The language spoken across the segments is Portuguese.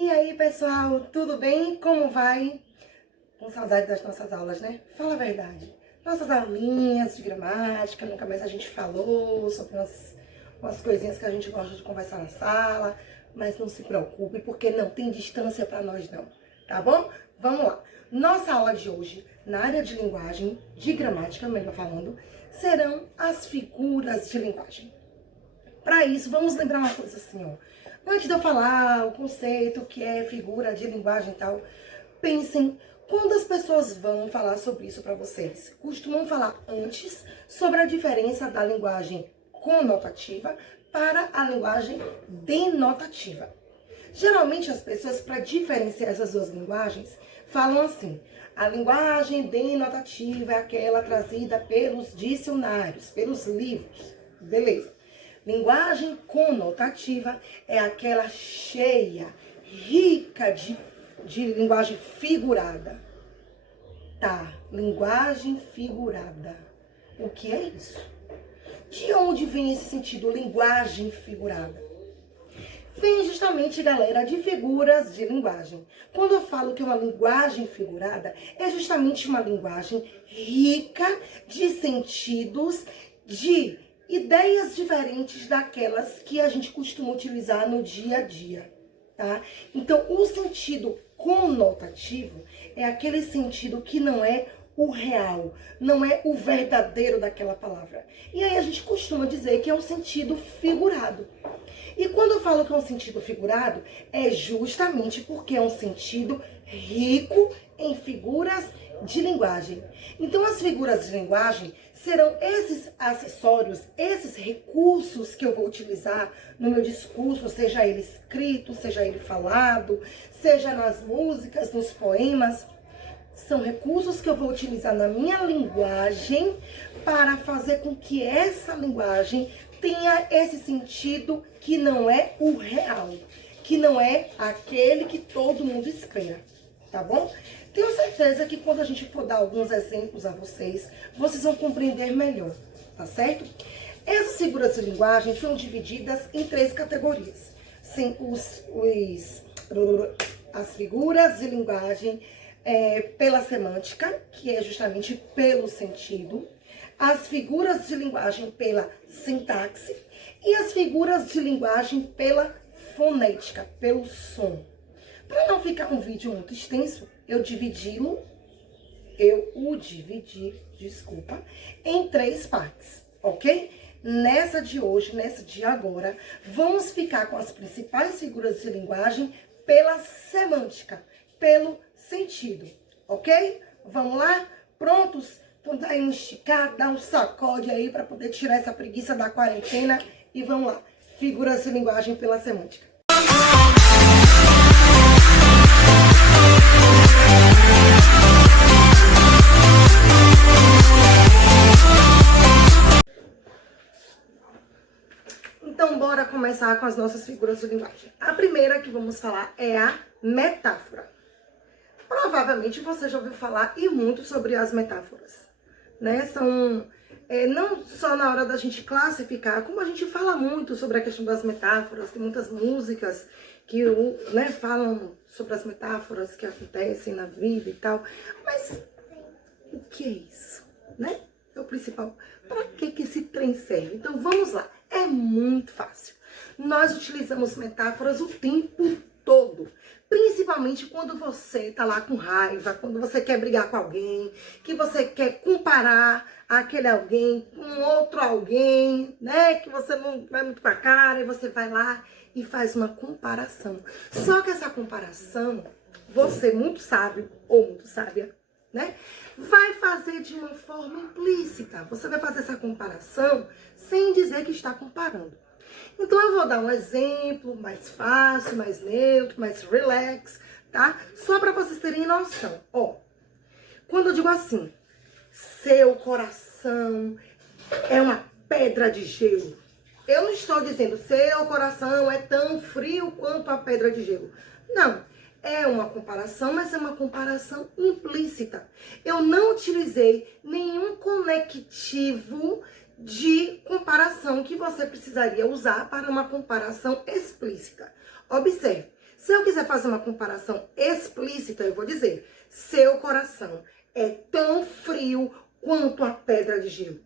E aí, pessoal, tudo bem? Como vai? Com saudade das nossas aulas, né? Fala a verdade. Nossas aulinhas de gramática, nunca mais a gente falou sobre umas coisinhas que a gente gosta de conversar na sala, mas não se preocupe, porque não tem distância para nós não, tá bom? Vamos lá. Nossa aula de hoje, na área de linguagem, de gramática, melhor falando, serão as figuras de linguagem. Para isso, vamos lembrar uma coisa assim, ó. Antes de eu falar o conceito, o que é figura de linguagem e tal, pensem quando as pessoas vão falar sobre isso para vocês. Costumam falar antes sobre a diferença da linguagem conotativa para a linguagem denotativa. Geralmente as pessoas, para diferenciar essas duas linguagens, falam assim: a linguagem denotativa é aquela trazida pelos dicionários, pelos livros. Beleza. Linguagem conotativa é aquela cheia, rica de linguagem figurada. Tá, linguagem figurada. O que é isso? De onde vem esse sentido, linguagem figurada? Vem justamente, galera, de figuras de linguagem. Quando eu falo que é uma linguagem figurada, é justamente uma linguagem rica de sentidos, de ideias diferentes daquelas que a gente costuma utilizar no dia a dia, tá? Então, o sentido conotativo é aquele sentido que não é o real, não é o verdadeiro daquela palavra. E aí a gente costuma dizer que é um sentido figurado. E quando eu falo que é um sentido figurado, é justamente porque é um sentido rico em figuras de linguagem. Então, as figuras de linguagem serão esses acessórios, esses recursos que eu vou utilizar no meu discurso, seja ele escrito, seja ele falado, seja nas músicas, nos poemas. São recursos que eu vou utilizar na minha linguagem para fazer com que essa linguagem tenha esse sentido que não é o real, que não é aquele que todo mundo espera, tá bom? Tenho certeza que quando a gente for dar alguns exemplos a vocês, vocês vão compreender melhor, tá certo? Essas figuras de linguagem são divididas em 3 categorias. Sim, as figuras de linguagem pela semântica, que é justamente pelo sentido, as figuras de linguagem pela sintaxe e as figuras de linguagem pela fonética, pelo som. Para não ficar um vídeo muito extenso, eu o dividi, em 3 partes, ok? Nessa de hoje, nessa de agora, vamos ficar com as principais figuras de linguagem pela semântica, pelo sentido, ok? Vamos lá? Prontos? Então dá aí um esticado, dá um sacode aí para poder tirar essa preguiça da quarentena e vamos lá. Figuras de linguagem pela semântica. Então, bora começar com as nossas figuras de linguagem. A primeira que vamos falar é a metáfora. Provavelmente você já ouviu falar e muito sobre as metáforas, né? São não só na hora da gente classificar, como a gente fala muito sobre a questão das metáforas. Tem muitas músicas que falam sobre as metáforas que acontecem na vida e tal. Mas o que é isso, né? É o principal. Para que esse trem serve? Então vamos lá. É muito fácil. Nós utilizamos metáforas o tempo todo. Principalmente quando você tá lá com raiva, quando você quer brigar com alguém, que você quer comparar aquele alguém com outro alguém, né? Que você não vai muito com a cara e você vai lá e faz uma comparação. Só que essa comparação, você muito sábio ou muito sábia, né? Vai fazer de uma forma implícita. Você vai fazer essa comparação sem dizer que está comparando. Então, eu vou dar um exemplo mais fácil, mais neutro, mais relax, tá? Só para vocês terem noção. Ó, quando eu digo assim, seu coração é uma pedra de gelo. Eu não estou dizendo, seu coração é tão frio quanto a pedra de gelo. Não, é uma comparação, mas é uma comparação implícita. Eu não utilizei nenhum conectivo de comparação que você precisaria usar para uma comparação explícita. Observe, Se eu quiser fazer uma comparação explícita, eu vou dizer: seu coração é tão frio quanto a pedra de gelo.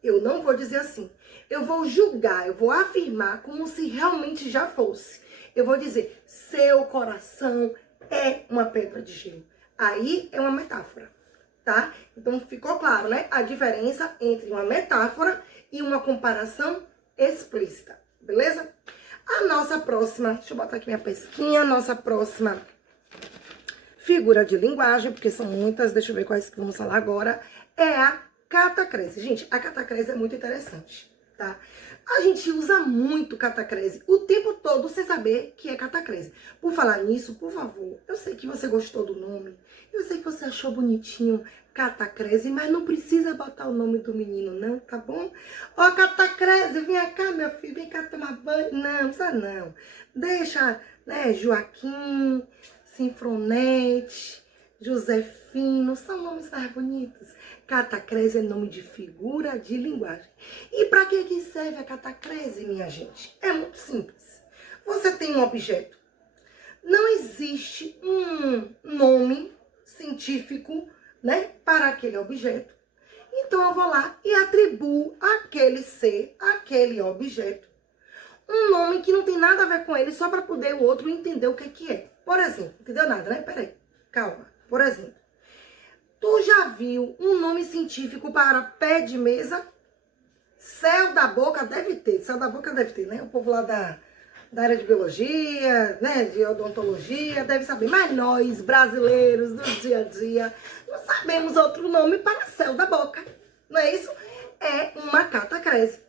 Eu não vou dizer assim. Eu vou julgar, eu vou afirmar como se realmente já fosse. Eu vou dizer: seu coração é uma pedra de gelo. Aí é uma metáfora, tá? Então ficou claro, né? A diferença entre uma metáfora e uma comparação explícita, beleza? A nossa próxima, deixa eu botar aqui minha pesquinha, nossa próxima figura de linguagem, porque são muitas, deixa eu ver quais que vamos falar agora, é a catacrese. Gente, a catacrese é muito interessante, tá? A gente usa muito catacrese o tempo todo sem saber que é catacrese. Por falar nisso, por favor, eu sei que você gostou do nome, eu sei que você achou bonitinho catacrese, mas não precisa botar o nome do menino não, tá bom? Ó, catacrese, vem cá, meu filho, vem cá tomar banho. Não, precisa não. Deixa, né, Joaquim, Sinfronete, Josefino, são nomes mais bonitos. Catacrese é nome de figura de linguagem. E para que serve a catacrese, minha gente? É muito simples. Você tem um objeto. Não existe um nome científico, né, para aquele objeto. Então eu vou lá e atribuo àquele ser, àquele objeto, um nome que não tem nada a ver com ele, só para poder o outro entender o que é. Por exemplo, entendeu nada, né? Peraí, calma. Por exemplo, tu já viu um nome científico para pé de mesa? Céu da boca deve ter, né? O povo lá da área de biologia, né, de odontologia, deve saber. Mas nós, brasileiros, do dia a dia, não sabemos outro nome para céu da boca. Não é isso? É uma catacrese.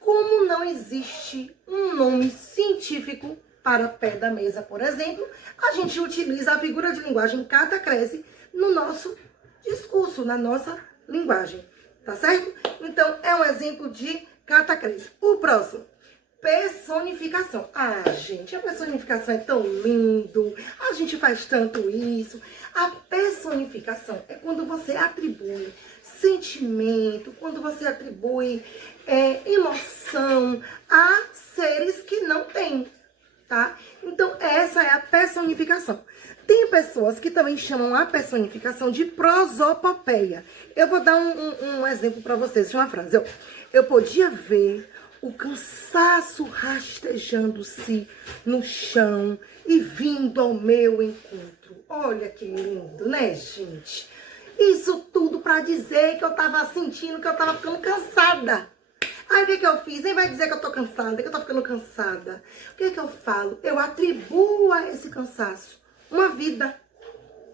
Como não existe um nome científico para pé da mesa, por exemplo, a gente utiliza a figura de linguagem catacrese no nosso discurso, na nossa linguagem. Tá certo? Então, é um exemplo de catacrese. O próximo. Personificação. Ah, gente, a personificação é tão lindo. A gente faz tanto isso. A personificação é quando você atribui sentimento, quando você atribui emoção a seres que não têm, tá? Então, essa é a personificação. Tem pessoas que também chamam a personificação de prosopopeia. Eu vou dar um exemplo para vocês de uma frase. Eu podia ver o cansaço rastejando-se no chão e vindo ao meu encontro. Olha que lindo, né, gente? Isso tudo para dizer que eu tava sentindo que eu tava ficando cansada. Aí o que eu fiz? Nem vai dizer que eu tô cansada, que eu tô ficando cansada. O que eu falo? Eu atribuo a esse cansaço uma vida,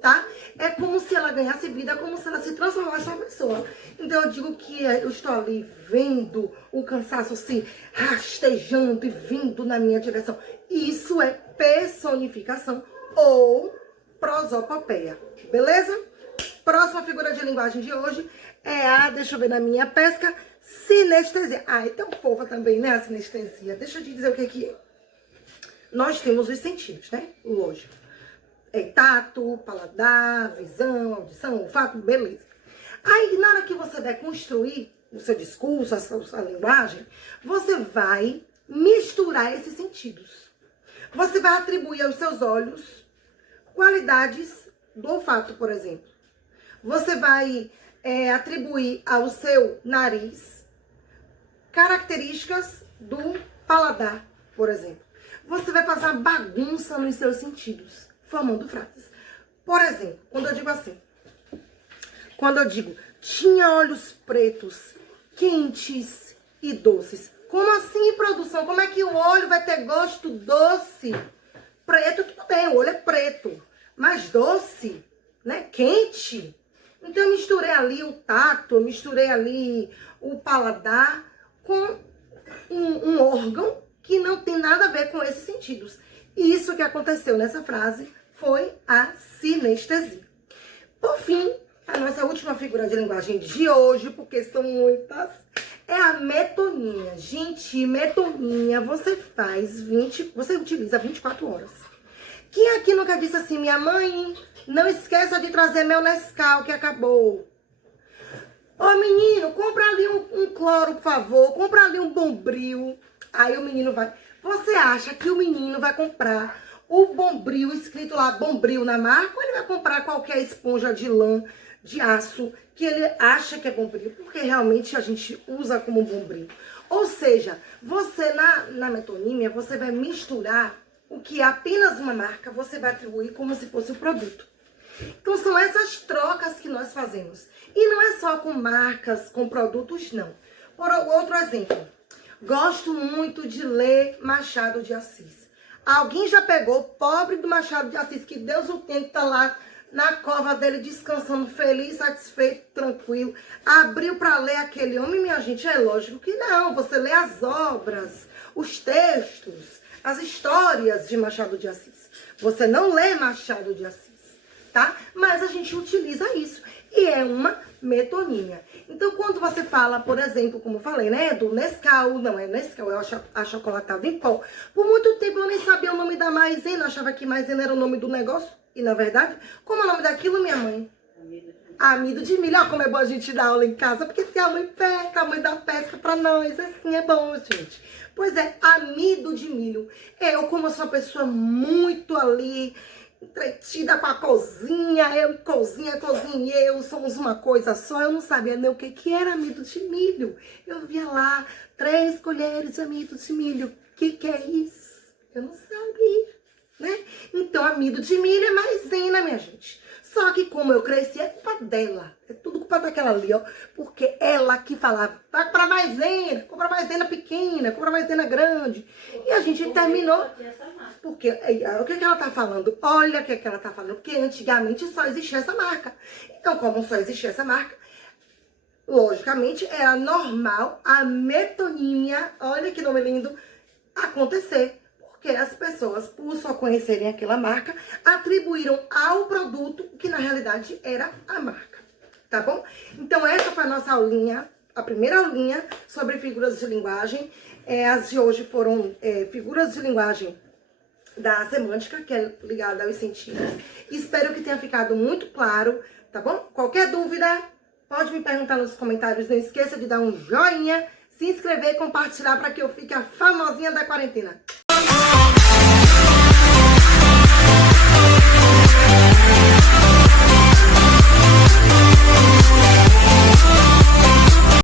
tá? É como se ela ganhasse vida, é como se ela se transformasse em uma pessoa. Então eu digo que eu estou ali vendo o cansaço se rastejando e vindo na minha direção. Isso é personificação ou prosopopeia, beleza? Próxima figura de linguagem de hoje é a, deixa eu ver na minha pesca, sinestesia. Ah, é tão fofa também, né, a sinestesia. Deixa eu te dizer o que é. Nós temos os sentidos, né? Lógico. É tato, paladar, visão, audição, olfato, beleza. Aí, na hora que você vai construir o seu discurso, a sua linguagem, você vai misturar esses sentidos. Você vai atribuir aos seus olhos qualidades do olfato, por exemplo. Você vai atribuir ao seu nariz características do paladar, por exemplo. Você vai fazer uma bagunça nos seus sentidos, formando frases. Por exemplo, quando eu digo, tinha olhos pretos, quentes e doces. Como assim, produção? Como é que o olho vai ter gosto doce? Preto, tudo bem, o olho é preto. Mas doce, né? Quente. Então, eu misturei ali o tato, eu misturei ali o paladar com um órgão que não tem nada a ver com esses sentidos. E isso que aconteceu nessa frase foi a sinestesia. Por fim, a nossa última figura de linguagem de hoje, porque são muitas, é a metonímia. Gente, metonímia você utiliza 24 horas. Quem aqui nunca disse assim, minha mãe, não esqueça de trazer meu Nescau que acabou. Ô menino, compra ali um cloro, por favor, compra ali um Bombril. Aí o menino vai... Você acha que o menino vai comprar o Bombril, escrito lá Bombril na marca, ou ele vai comprar qualquer esponja de lã, de aço, que ele acha que é Bombril, porque realmente a gente usa como Bombril. Ou seja, você na metonímia, você vai misturar o que é apenas uma marca, você vai atribuir como se fosse o produto. Então são essas trocas que nós fazemos. E não é só com marcas, com produtos, não. Por outro exemplo, gosto muito de ler Machado de Assis. Alguém já pegou o pobre do Machado de Assis, que Deus o tenha, que tá lá na cova dele, descansando, feliz, satisfeito, tranquilo. Abriu para ler aquele homem, minha gente? É lógico que não. Você lê as obras, os textos, as histórias de Machado de Assis. Você não lê Machado de Assis, tá? Mas a gente utiliza isso. E é uma metonímia. Então, quando você fala, por exemplo, como eu falei, né, do Nescau, não é Nescau, é achocolatado em pó. Por muito tempo eu nem sabia o nome da maisena, achava que maisena era o nome do negócio. E, na verdade, como é o nome daquilo, minha mãe? Amido de milho. Olha como é bom a gente dar aula em casa, porque tem a mãe pesca, a mãe dá pesca pra nós. Assim é bom, gente. Pois é, amido de milho. Eu, como sou uma pessoa muito ali, entretida com a cozinha, eu somos uma coisa só, eu não sabia nem o que era amido de milho. Eu via lá, 3 colheres de amido de milho. O que é isso? Eu não sabia, né? Então, amido de milho é maisena, minha gente. Só que como eu cresci, é culpa dela. É tudo culpa daquela ali, ó. Porque ela que falava, vai comprar maisena, compra maisena pequena, compra maisena grande. E a gente terminou. Porque, o que ela tá falando? Olha o que ela tá falando. Porque antigamente só existia essa marca. Então, como só existia essa marca, logicamente era normal a metonímia, olha que nome lindo, acontecer. Porque as pessoas, por só conhecerem aquela marca, atribuíram ao produto que na realidade era a marca, tá bom? Então essa foi a nossa aulinha, a primeira aulinha sobre figuras de linguagem. As de hoje foram figuras de linguagem da semântica, que é ligada aos sentidos. Espero que tenha ficado muito claro, tá bom? Qualquer dúvida, pode me perguntar nos comentários. Não esqueça de dar um joinha, se inscrever e compartilhar para que eu fique a famosinha da quarentena.